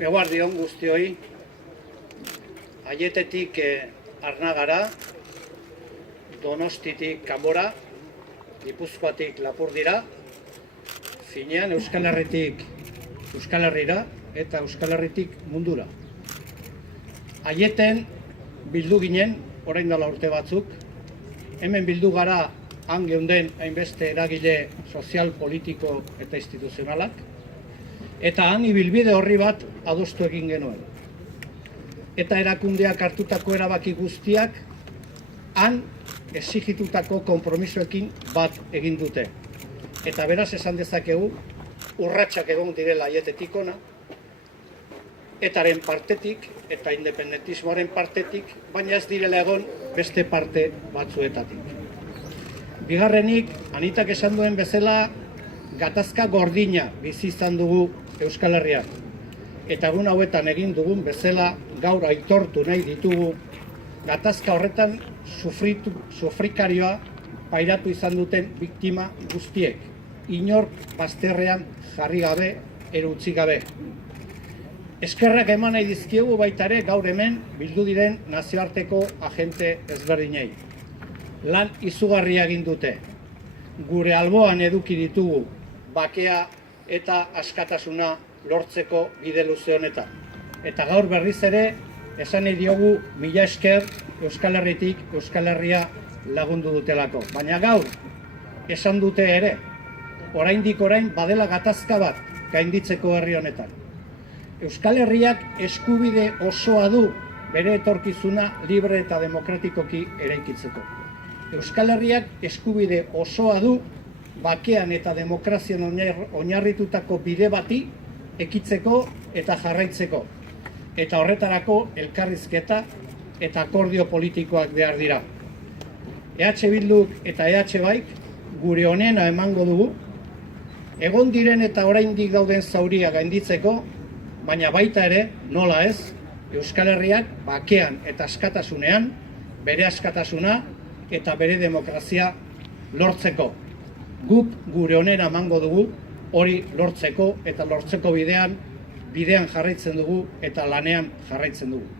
Eguardion guztioi, Aietetik Arnagara, Donostitik Kanbora, Gipuzkoatik Lapurdira, finean Euskal Herritik Euskal Herrira eta Euskal Herritik mundura. Aieten bildu ginen, orain dela urte batzuk, hemen bildu gara han geunden hainbeste eragile sozial, politiko eta instituzionalak, eta han ibilbide horri bat adostu egin genuen. Eta erakundeak hartutako erabaki guztiak han exigitutako konpromisoekin bat egin dute. Eta beraz esan dezakegu, urratsak egon direla Aietetik ona, etaren partetik eta independentismoaren partetik, baina ez direla egon beste parte batzuetatik. Bigarrenik, Anitak esan duen bezala, gatazka gordina bizi izan dugu Euskal Herrian. Eta egun hauetan egin dugun bezala gaur aitortu nahi ditugu gatazka horretan sufrikarioa pairatu izan duten biktima guztiek. Inor bazterrean jarri gabe, erutzi gabe. Eskerrak eman nahi dizkiegu baita ere gaur hemen bildu diren nazioarteko agente ezberdinei. Lan izugarria egin dute. Gure alboan eduki ditugu bakea eta askatasuna lortzeko bide luze honetan. Eta gaur berriz ere esan nahi diogu mila esker Euskal Herritik Euskal Herria lagundu dutelako. Baina gaur esan dute ere, oraindik orain badela gatazka bat gainditzeko herri honetan. Euskal Herriak eskubide osoa du bere etorkizuna libre eta demokratikoki eraikitzeko. Euskal Herriak eskubide osoa du bakean eta demokrazian oinarritutako bide bati ekitzeko eta jarraitzeko. Eta horretarako elkarrizketa eta akordio politikoak behar dira. EH Bilduk eta EH Baik gure onena emango dugu, egon diren eta oraindik dauden zauria gainditzeko, baina baita ere, nola ez, Euskal Herriak bakean eta askatasunean, bere askatasuna eta bere demokrazia lortzeko. Guk gure onena emango dugu, hori lortzeko eta lortzeko bidean jarraitzen dugu eta lanean jarraitzen dugu.